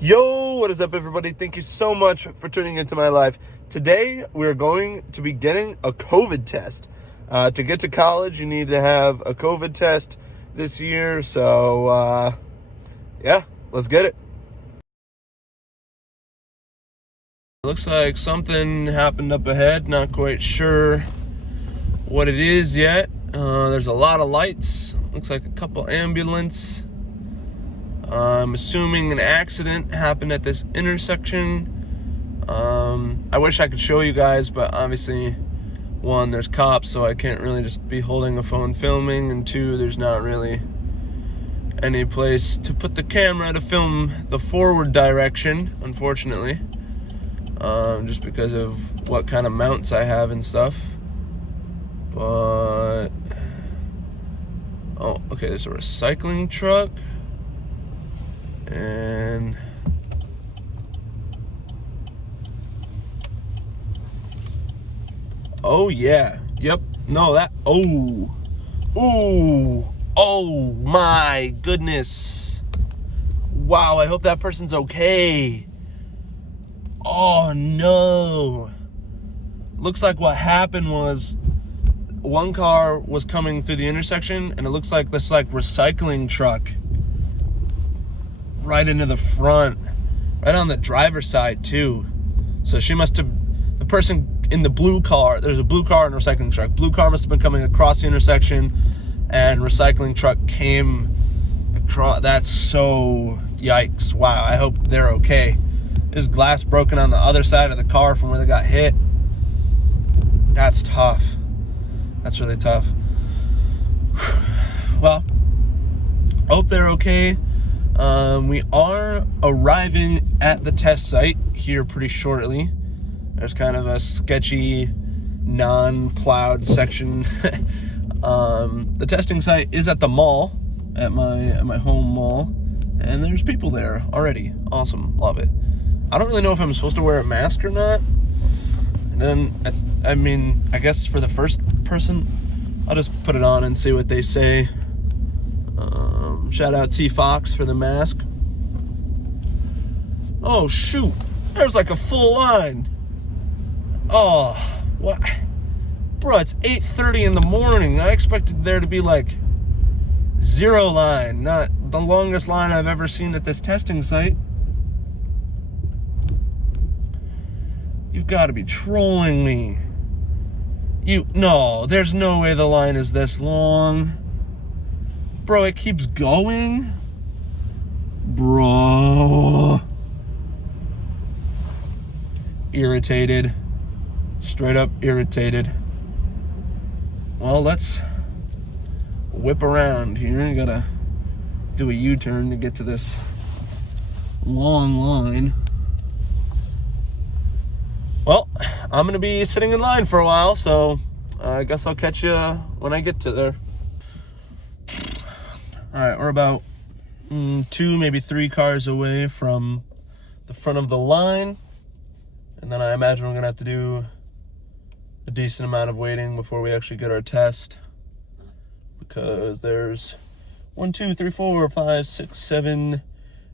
Yo, what is up, everybody? Thank you so much for tuning into my live. Today, we're going to be getting a COVID test. To get to college, you need to have a COVID test this year. So, yeah, let's get it. Looks like something happened up ahead. Not quite sure what it is yet. There's a lot of lights. Looks like a couple ambulance. I'm assuming an accident happened at this intersection. I wish I could show you guys, but obviously, one, there's cops, so I can't really just be holding a phone filming, and two, there's not really any place to put the camera to film the forward direction, unfortunately, just because of what kind of mounts I have and stuff. But, oh, okay, there's a recycling truck. And oh yeah, yep, no, that, oh my goodness, wow, I hope that person's okay. Oh no, looks like what happened was one car was coming through the intersection, and it looks like this recycling truck right into the front, right on the driver's side too. So she must have, the person in the blue car, there's a blue car and a recycling truck. Blue car must have been coming across the intersection, and recycling truck came across. That's so yikes. Wow, I hope they're okay. There's glass broken on the other side of the car from where they got hit. That's tough. That's really tough. Well, hope they're okay. We are arriving at the test site here pretty shortly. There's kind of a sketchy, non-plowed section. The testing site is at the mall, at my home mall, and there's people there already. Awesome, love it. I don't really know if I'm supposed to wear a mask or not. And then, I guess for the first person, I'll just put it on and see what they say. Shout out T Fox for the mask. Oh shoot, there's like a full line. Oh, what? Bro, it's 8:30 in the morning. I expected there to be like zero line, not the longest line I've ever seen at this testing site. You've got to be trolling me. No, there's no way the line is this long. Bro, it keeps going? Bro. Irritated. Straight up irritated. Well, let's whip around here. You gotta do a U-turn to get to this long line. Well, I'm gonna be sitting in line for a while, so I guess I'll catch you when I get to there. All right, we're about 2, maybe 3 cars away from the front of the line. And then I imagine we're gonna have to do a decent amount of waiting before we actually get our test. Because there's 1, 2, 3, 4, 5, 6, 7,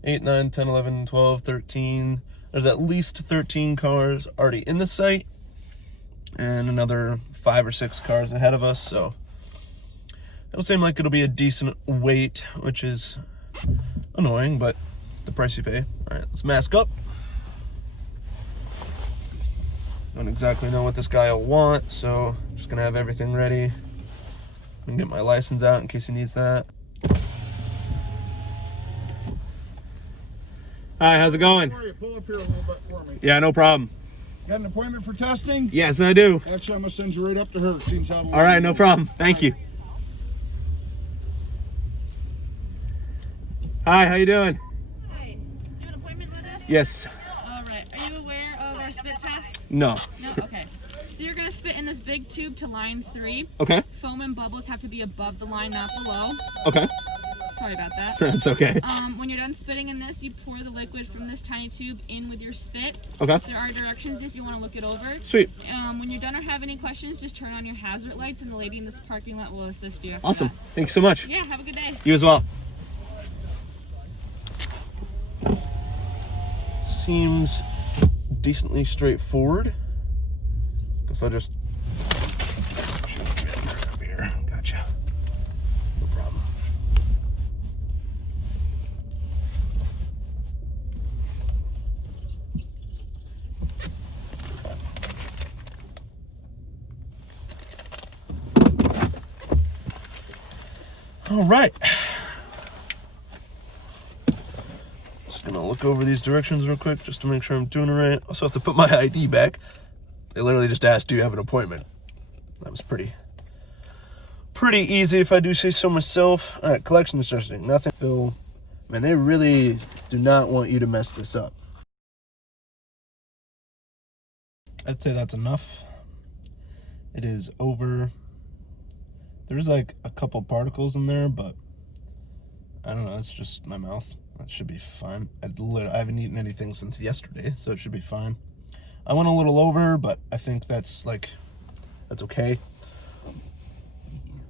8, 9, 10, 11, 12, 13. There's at least 13 cars already in the site. And another 5 or 6 cars ahead of us, so it'll seem like it'll be a decent wait, which is annoying, but the price you pay. All right, let's mask up. Don't exactly know what this guy will want, so I'm just gonna have everything ready. I can get my license out in case he needs that. Hi, how's it going? How are you? Pull up here a little bit for me. Yeah, no problem. Got an appointment for testing? Yes, I do. Actually, I'm gonna send you right up to her. Seems how. All right, no problem. Thank you. Hi, how you doing? Hi. You have an appointment with us? Yes. All right. Are you aware of our spit test? No. No? Okay. So you're going to spit in this big tube to line 3. Okay. Foam and bubbles have to be above the line, not below. Okay. Sorry about that. That's okay. When you're done spitting in this, you pour the liquid from this tiny tube in with your spit. Okay. There are directions if you want to look it over. Sweet. When you're done or have any questions, just turn on your hazard lights and the lady in this parking lot will assist you. Awesome. Thank you so much. Yeah, have a good day. You as well. seems decently straightforward. Guess I'll just up here. Gotcha. No problem. All right. Just gonna look over these directions real quick just to make sure I'm doing it right. Also have to put my ID back. They literally just asked, do you have an appointment? That was pretty easy if I do say so myself. All right, collection instructions, nothing. Phil, man, they really do not want you to mess this up. I'd say that's enough. It is over. There's like a couple particles in there, but I don't know. It's just my mouth. That should be fine. I haven't eaten anything since yesterday, so it should be fine. I went a little over, but I think that's okay.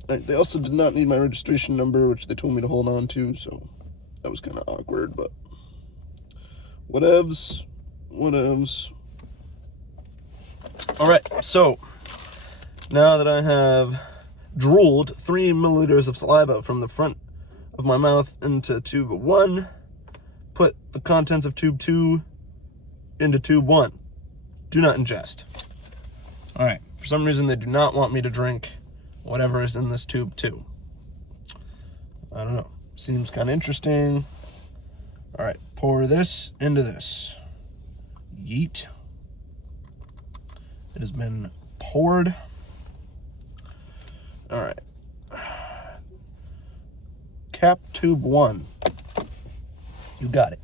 They also did not need my registration number, which they told me to hold on to, so that was kind of awkward, but whatevs. All right, so now that I have drooled 3 milliliters of saliva from the front of my mouth into tube 1, put the contents of tube 2 into tube 1. Do not ingest. All right, for some reason they do not want me to drink whatever is in this tube 2. I don't know, seems kind of interesting. All right, pour this into this. Yeet. It has been poured. All right. Cap tube 1. You got it.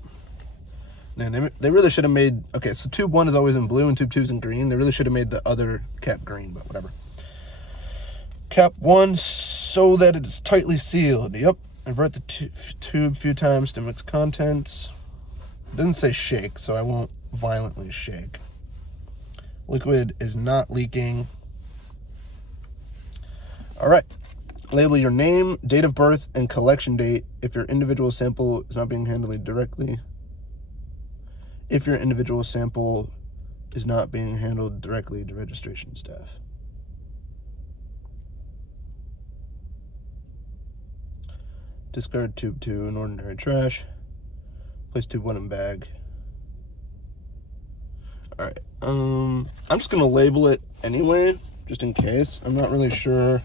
Man, they really should have made... Okay, so tube 1 is always in blue and tube 2 is in green. They really should have made the other cap green, but whatever. Cap 1 so that it is tightly sealed. Yep. Invert the tube a few times to mix contents. It doesn't say shake, so I won't violently shake. Liquid is not leaking. All right. Label your name, date of birth, and collection date if your individual sample is not being handled directly. If your individual sample is not being handled directly to registration staff. Discard tube 2 in ordinary trash. Place tube 1 in bag. All right. I'm just gonna label it anyway, just in case. I'm not really sure.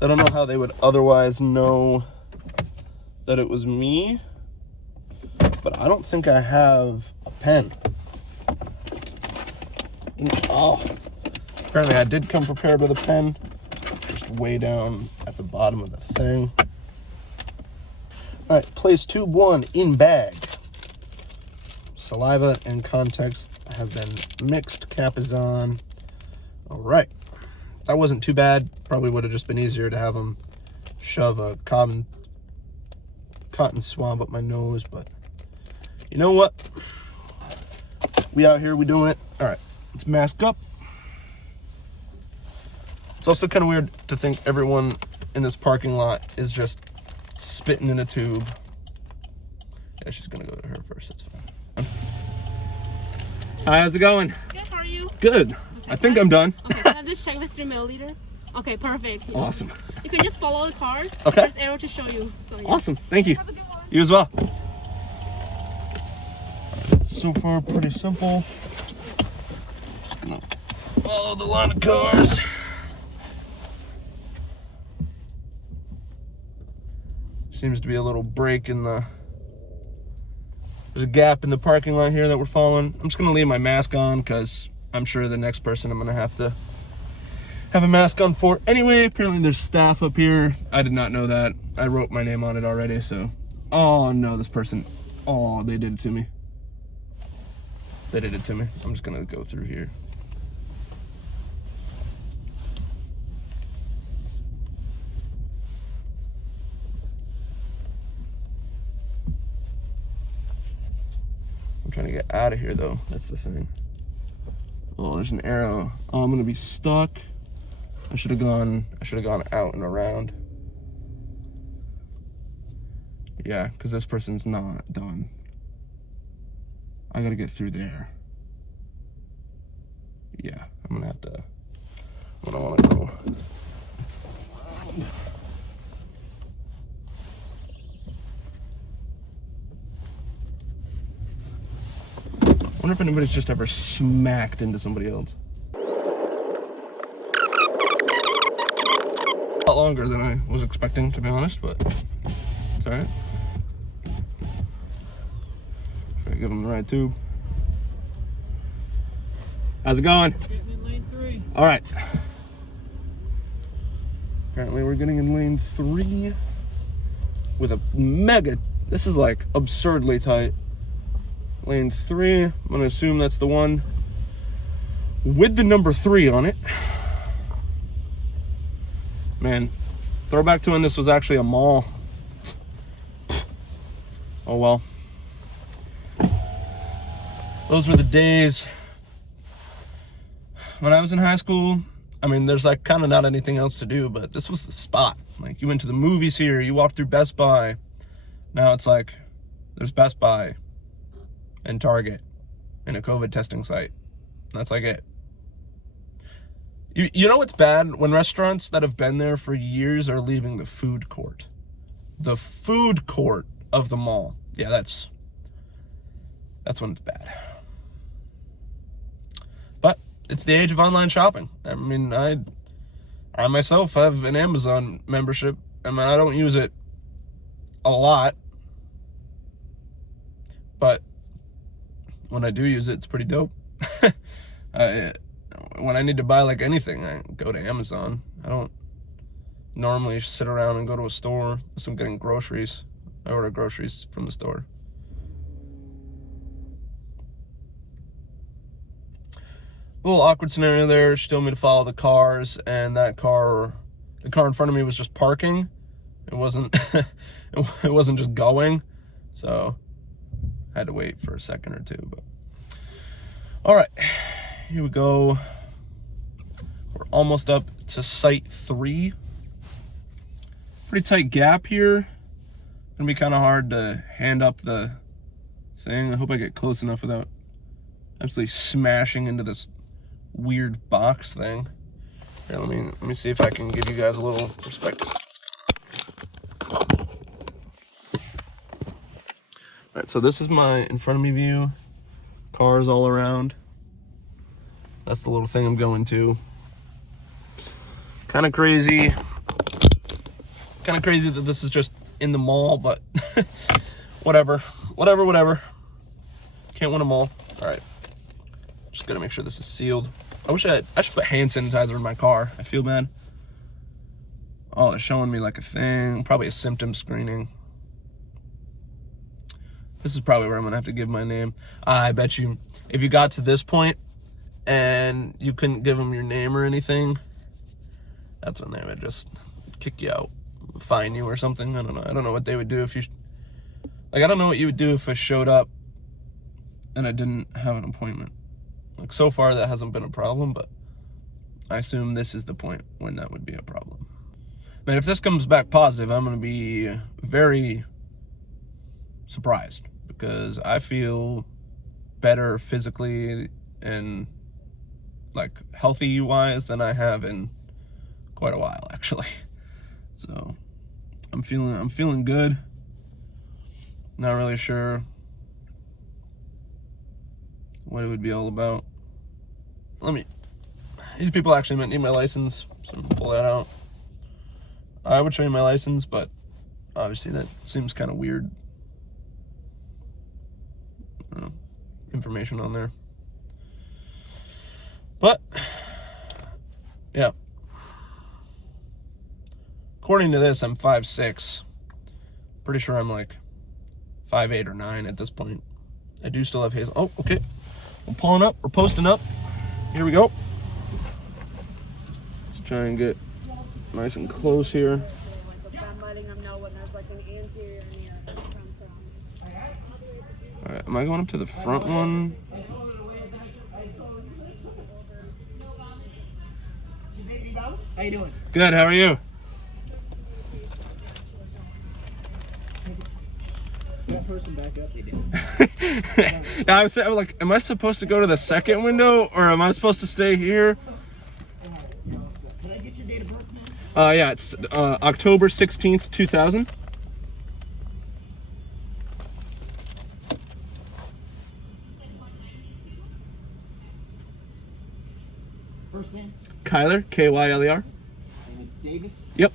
I don't know how they would otherwise know that it was me, but I don't think I have a pen. Oh, apparently I did come prepared with a pen, just way down at the bottom of the thing. All right, place tube 1 in bag. Saliva and context have been mixed. Cap is on. All right. That wasn't too bad. Probably would have just been easier to have them shove a cotton swab up my nose, but you know what? We out here, we doing it. All right, let's mask up. It's also kind of weird to think everyone in this parking lot is just spitting in a tube. Yeah, she's gonna go to her first, that's fine. Hi, how's it going? Good, how are you? Good. I think I'm done. Okay, can I just check Mr. Milliliter? Okay, perfect. Yeah. Awesome. You can just follow the cars. Okay. There's arrow to show you. So, yeah. Awesome. Thank you. Have a good one. You as well. So far, pretty simple. Just gonna follow the line of cars. Seems to be a little break in the... There's a gap in the parking lot here that we're following. I'm just gonna leave my mask on because I'm sure the next person I'm gonna have to have a mask on for. Anyway, apparently there's staff up here. I did not know that. I wrote my name on it already, so. Oh no, this person, oh, they did it to me. They did it to me. I'm just gonna go through here. I'm trying to get out of here though, that's the thing. Oh, there's an arrow. Oh, I'm gonna be stuck. I should have gone out and around. Yeah, because this person's not done. I gotta get through there. Yeah, I'm gonna have to. I don't want to go. I wonder if anybody's just ever smacked into somebody else. A lot longer than I was expecting, to be honest, but it's alright. Try to give him the right tube. How's it going? Getting in lane 3. Alright. Apparently we're getting in lane 3 with a mega, this is like absurdly tight. Lane 3, I'm gonna assume that's the one with the number 3 on it. Man, throwback to when this was actually a mall. Oh well. Those were the days. When I was in high school, I mean, there's like kind of not anything else to do, but this was the spot. Like, you went to the movies here, you walked through Best Buy. Now it's like, there's Best Buy and Target and a COVID testing site. That's like it. You know what's bad? When restaurants that have been there for years are leaving the food court. The food court of the mall. Yeah, that's when it's bad. But it's the age of online shopping. I mean, I myself have an Amazon membership. I mean, I don't use it a lot, but when I do use it, it's pretty dope. When I need to buy like anything, I go to Amazon. I don't normally sit around and go to a store unless I'm getting groceries. I order groceries from the store. A little awkward scenario there. She told me to follow the cars, and the car in front of me was just parking. It wasn't it wasn't just going, so I had to wait for a second or two. But all right, here we go. We're almost up to site 3. Pretty tight gap here. Gonna be kind of hard to hand up the thing. I hope I get close enough without absolutely smashing into this weird box thing. Here, let me see if I can give you guys a little perspective. All right, so this is my in front of me view. Cars all around. That's the little thing I'm going to. Kind of crazy that this is just in the mall, but whatever. Can't win them all. All right, just gotta make sure this is sealed. I should put hand sanitizer in my car. I feel bad. Oh, it's showing me like a thing, probably a symptom screening. This is probably where I'm gonna have to give my name. I bet you, if you got to this point and you couldn't give them your name or anything, that's when they would just kick you out, fine you or something. I don't know. I don't know what they would do if you, like, I don't know what you would do if I showed up and I didn't have an appointment. Like, so far that hasn't been a problem, but I assume this is the point when that would be a problem. Man, if this comes back positive, I'm gonna be very surprised, because I feel better physically and like healthy wise than I have in quite a while, actually. So I'm feeling good. Not really sure what it would be all about. These people actually might need my license, so I'm gonna pull that out. I would show you my license, but obviously that seems kind of weird. I don't know, information on there. But yeah, according to this, I'm 5'6". Pretty sure I'm like 5'8" or 9 at this point. I do still have hazel. Oh, okay. We're pulling up. We're posting up. Here we go. Let's try and get nice and close here. I'm letting them know when there's like an anterior near the front. All right, am I going up to the front one? How you doing? Good, how are you? person back up. They did. I was saying, like, am I supposed to go to the second window or am I supposed to stay here? Can I get your date of birth, man? Yeah, it's October 16th, 2000. First name? Kyler, Kyler. And it's Davis. Yep.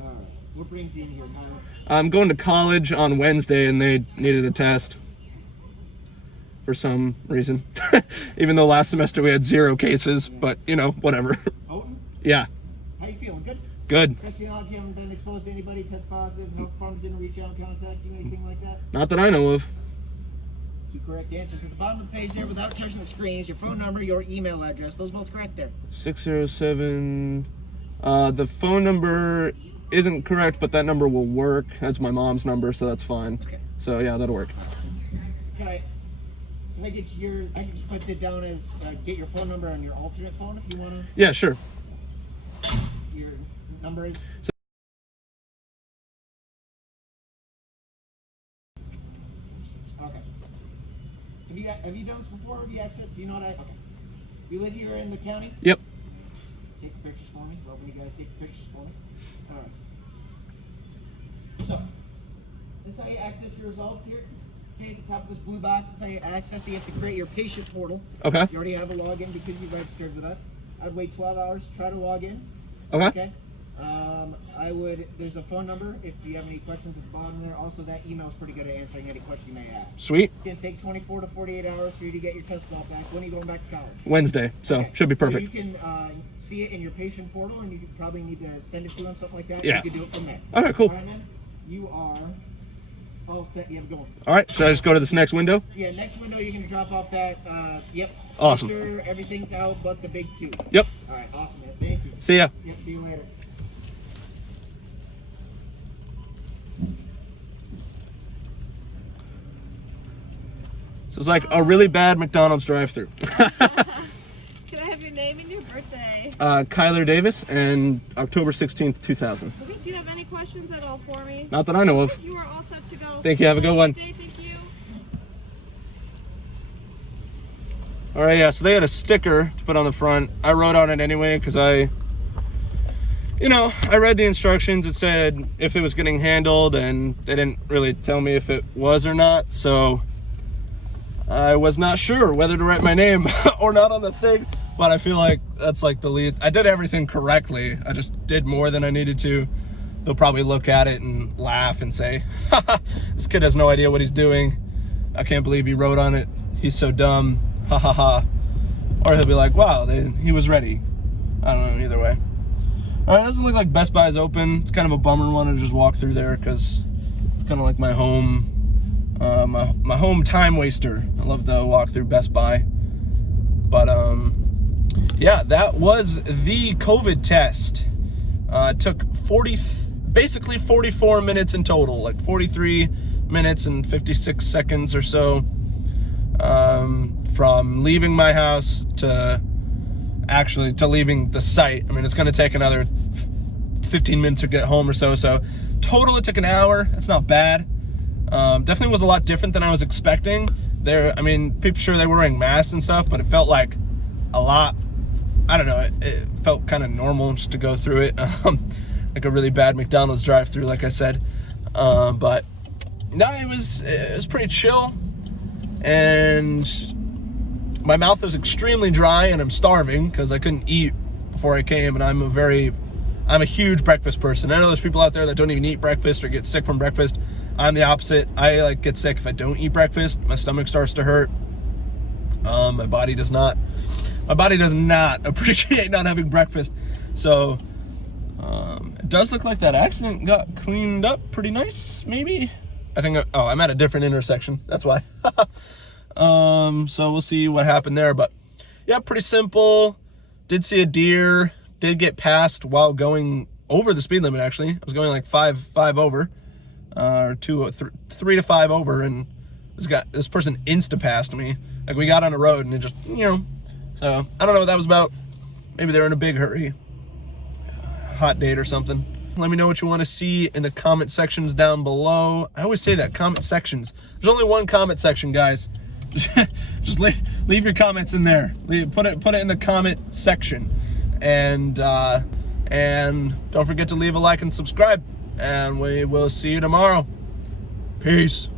Alright. What brings you in here, Kyler? I'm going to college on Wednesday and they needed a test for some reason. Even though last semester we had 0 cases, but you know, whatever. Houghton? Yeah, How you feeling? Good? good. Christian, you haven't been exposed to anybody, test positive, health department didn't reach out and contact you, anything like that? Not that I know of. 2 correct answers. At the bottom of the page there, without touching the screen, is your phone number, your email address. Those both correct there. 607. The phone number isn't correct, but that number will work. That's my mom's number, so that's fine. Okay. So yeah, that'll work. Can I get your, I can just put it down as, get your phone number on your alternate phone if you want to. Yeah, sure. Your number is? Okay. Have you done this before? Have you accessed? Do you know what okay. You live here in the county? Yep. Take the pictures for me. Love when you guys take the pictures for me. Alright. So, this is how you access your results here. Okay, at the top of this blue box is how you access it. You have to create your patient portal. Okay. You already have a login because you registered with us. I'd wait 12 hours to try to log in. Okay. Okay. There's a phone number if you have any questions at the bottom there. Also, that email is pretty good at answering any question you may have. Sweet. It's going to take 24 to 48 hours for you to get your test results back. When are you going back to college? Wednesday, so Okay. should be So perfect. you can see it in your patient portal, and you could probably need to send it to them, something like that. Yeah. You can do it from there. Okay, cool. All right, man. You are all set. You have a good one. All right, should I just go to this next window? Yeah, next window, you're going to drop off that. Yep. Awesome. Make sure everything's out but the big 2. Yep. All right, awesome, man. Thank you. See ya. Yep, see you later. So it's like a really bad McDonald's drive-thru. Can I have your name and your birthday? Kyler Davis and October 16th, 2000. Okay, do you have any questions at all for me? Not that I know of. You are all set to go. Thank you. Have a good one. Day, thank you. All right, yeah, so they had a sticker to put on the front. I wrote on it anyway because I read the instructions. It said if it was getting handled, and they didn't really tell me if it was or not. So I was not sure whether to write my name or not on the thing, but I feel like that's like the lead. I did everything correctly. I just did more than I needed to. They'll probably look at it and laugh and say, haha, this kid has no idea what he's doing. I can't believe he wrote on it. He's so dumb. Ha ha ha. Or he'll be like, wow, he was ready. I don't know, either way. All right, it doesn't look like Best Buy is open. It's kind of a bummer one to just walk through there because it's kind of like my home, my home time waster. I love to walk through Best Buy. But yeah, that was the COVID test. It took basically 44 minutes in total, like 43 minutes and 56 seconds or so. From leaving my house to leaving the site. I mean, it's going to take another 15 minutes to get home or so. So total, it took an hour. That's not bad. Definitely was a lot different than I was expecting. People sure they were wearing masks and stuff, but it felt like a lot. I don't know. It felt kind of normal just to go through it, like a really bad McDonald's drive-through, like I said. But no, it was pretty chill. And my mouth is extremely dry and I'm starving because I couldn't eat before I came, and I'm a huge breakfast person. I know there's people out there that don't even eat breakfast or get sick from breakfast. I'm the opposite. I get sick if I don't eat breakfast. My stomach starts to hurt. My body does not appreciate not having breakfast. So it does look like that accident got cleaned up pretty nice, maybe. I think, I'm at a different intersection. That's why. So we'll see what happened there. But yeah, pretty simple. Did see a deer. Did get passed while going over the speed limit, actually. I was going like five over. Or 3 to 5 over. And this person insta-passed me. Like, we got on the road and it just, So, I don't know what that was about. Maybe they're in a big hurry. Hot date or something. Let me know what you want to see in the comment sections down below. I always say that, comment sections. There's only one comment section, guys. Just leave your comments in there. Put it in the comment section. And don't forget to leave a like and subscribe. And we will see you tomorrow. Peace.